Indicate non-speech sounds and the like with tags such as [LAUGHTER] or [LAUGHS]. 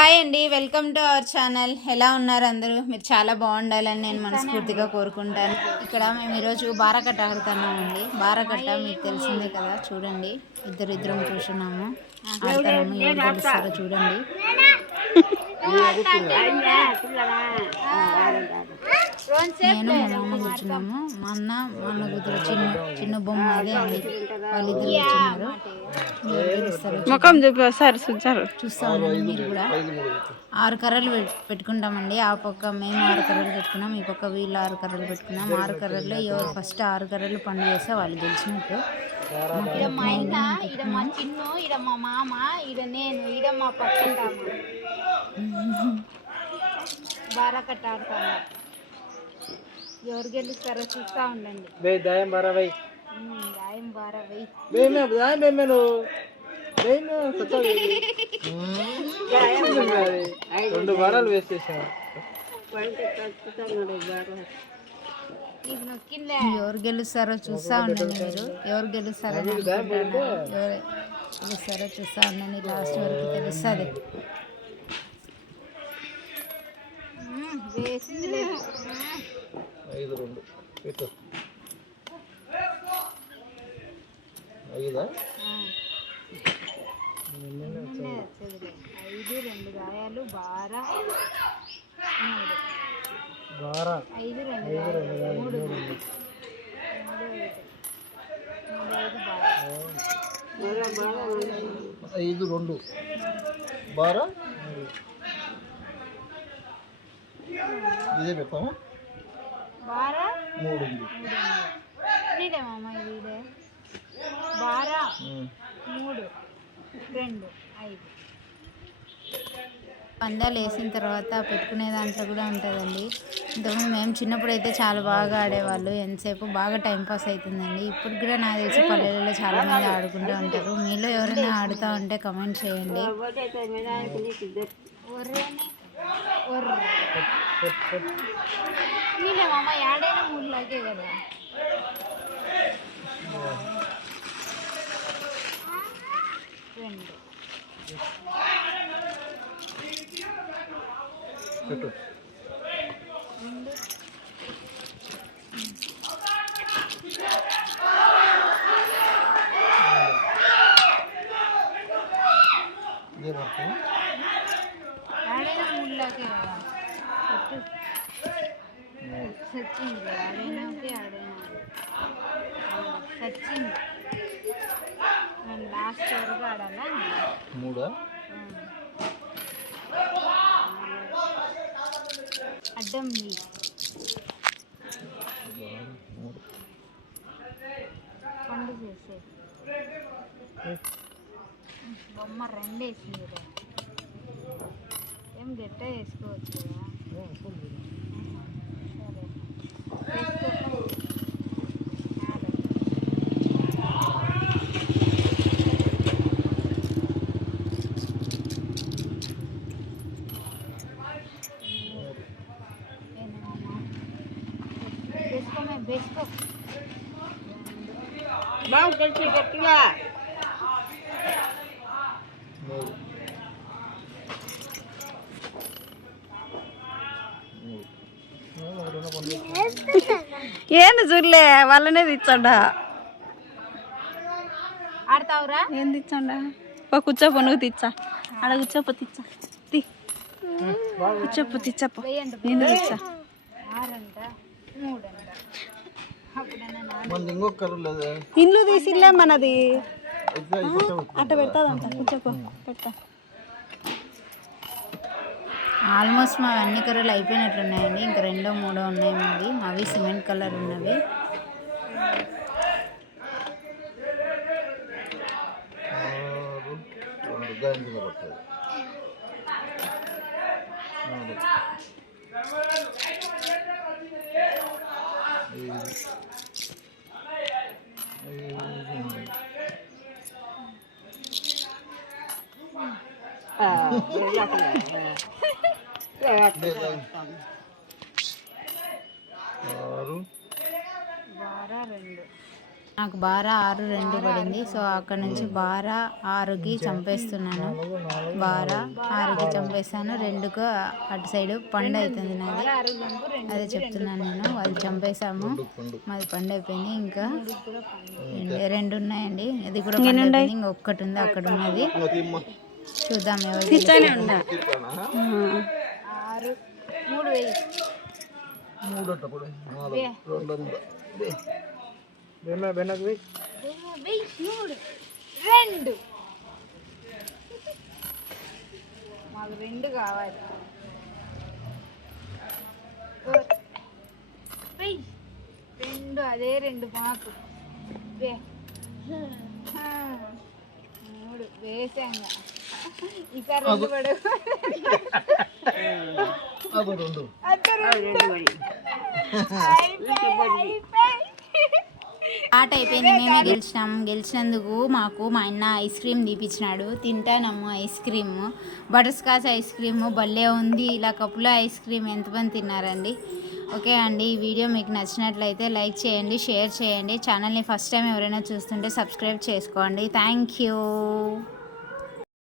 Hi అండి welcome to our channel ఎలా ఉన్నారు అందరూ? మీరు చాలా బాగుండాలని నేను మనస్ఫూర్తిగా కోరుకుంటాను. ఇక్కడ మేము ఈరోజు బారకట్ట ఆడుతున్నామండి బారకట్ట మీకు తెలిసిందే కదా? చూడండి. ఇద్దరు ఇద్దరం కూర్చున్నాము ఆడుతున్నాము ఎవరు గెలుస్తారో చూడండి. [LAUGHS] నేను మా మామ కూర్చున్నాము. మా అన్న మా అన్న కూతురు చిన్న చిన్న బొమ్మ అదే అండి. వాళ్ళిద్దరు కూర్చున్నారు. ముఖం చూపి ఒకసారి చూచారు చూస్తా ఉండండి మీరు కూడా. ఆరు కర్రలు పెట్- పెట్టుకుంటామండి. ఆ పక్క మేము ఆరు కర్రలు పెట్టుకున్నాం ఈ పక్క వీళ్ళు ఆరు కర్రలు పెట్టుకున్నాం. ఆరు కర్రల్లో ఎవరు ఫస్ట్ ఆరు కర్రలు పండు చేస్తే వాళ్ళు గెలిచినట్టు. మా ఆయన మా చిన్ను ఈడ మా మామ నేను ఈడ మా పక్కంటామ? ఆడతాము ఎవరు గెలుస్తారో చూస్తా ఉండండి. బే దాయం బారా బై ఉమ్, రాయం బార వెయ్యి బే మే దాయం బే మేను బే మే సత్తా రెండు వారాలు వేస్ట్ ఎవరు గెలుస్తారో చూస్తా ఉండండి మీరు. ఎవరు గెలుస్తారో. ఎవరు గెలుస్తారో చూస్తా ఉండండి. లాస్ట్ వరకు తెలుస్తుంది. ఉమ్, వేసింది లేదు ఐదు రెండు. పెట్టు. ఐదా. ఐదు రెండు గాయాలు బార. వారా ఐదు రెండు గాయాలు మూడు. ఐదు బార రెండు. బారా. ఇదే పెడతామా బార? మూడు. ఉంది నీదే మామ ఇది ఇదే బార? ఉమ్. మూడు. రెండు. ఐదు. పందాలు వేసిన తర్వాత పెట్టుకునే దాంట్లో కూడా ఉంటుందండి. ఇంతకుముందు మేము చిన్నప్పుడు అయితే చాలా బాగా ఆడేవాళ్ళు. ఎంతసేపు బాగా టైం పాస్ అవుతుందండి. ఇప్పుడు కూడా నాకు తెలిసి పల్లెలలో చాలా మంది ఆడుకుంటూ ఉంటారు. మీలో ఎవరైనా ఆడుతూ ఉంటే కమెంట్ చేయండి. ఒర్రేని ఒర్ర. నీదే మామ ఏడైనా మూడు లాగే కదా రెండు పెట్టు రెండు ఇదే పెడతామా ఏడైనా మూడు లాగే కదా సచ్చింది. కదా ఆడైనా నేను లాస్ట్ వరకు ఆడాలా? మూడా? అడ్డం మీ పండు చేసే. బొమ్మ రెండు వేసింది రా. ఏం గట్ట వేసుకోవచ్చు కదా? మూడు ఒకటి పండు ఏంది చూడలే వాళ్ళనే తెచ్చండా? ఆడతావురా? ఏం తెచ్చండా? ఒక కూర్చోపో నువ్వు తెచ్చా. ఆడ కూర్చోపో తెచ్చా. తీ. కూర్చోపో తెచ్చపో నేను తెచ్చా ఇల్లు తీసిలే మనది. అట్ట పెడతాదంట. కూర్చోపో పెడతా. ఆల్మోస్ట్ మా అన్ని కర్రలు అయిపోయినట్లున్నాయండి ఇంకా రెండో మూడో ఉన్నాయి మావి. అవి సిమెంట్ కలర్ ఉన్నవి. పడుతుంది నాలుగు ఐదు ఐదు లేదా ఆరు బార రెండు నాకు బారా ఆరు రెండు పడింది. సో అక్కడ నుంచి బారా ఆరుకి చంపేస్తున్నాను. బారా ఆరుకి చంపేస్తాను. రెండుకు అటు సైడ్ పండు అవుతుంది నాది. అదే చెప్తున్నాను నేను. వాళ్ళు చంపేశాము. మాది పండు అయిపోయింది. ఇంకా రెండు- ఉన్నాయండి. ఇది కూడా పండు అయిపోయింది. ఇంకా ఒక్కటి ఉంది. అక్కడ ఉన్నది. చూద్దాం ఎవరు. ఆరు మూడు వెయ్యి మూడు రెండు మాకు రెండు కావాలి రెండు అదే రెండు మాకు మూడు. వేసాంగా రెండు. ఆట అయిపోయింది. మేమే గెలిచినాం. గెలిచినందుకు మాకు మా అన్న ఐస్ క్రీమ్ తీపిచ్చినాడు. తింటానము ice cream. Butterscotch ice cream భలే ఉంది. ఇలా కప్పులో ఐస్ క్రీమ్ ఎంతమంది తిన్నారండి? ఓకే అండి ఈ వీడియో మీకు నచ్చినట్లయితే లైక్ చేయండి షేర్ చేయండి. ఛానల్ని ఫస్ట్ టైం ఎవరైనా చూస్తుంటే సబ్స్క్రైబ్ చేసుకోండి. Thank you.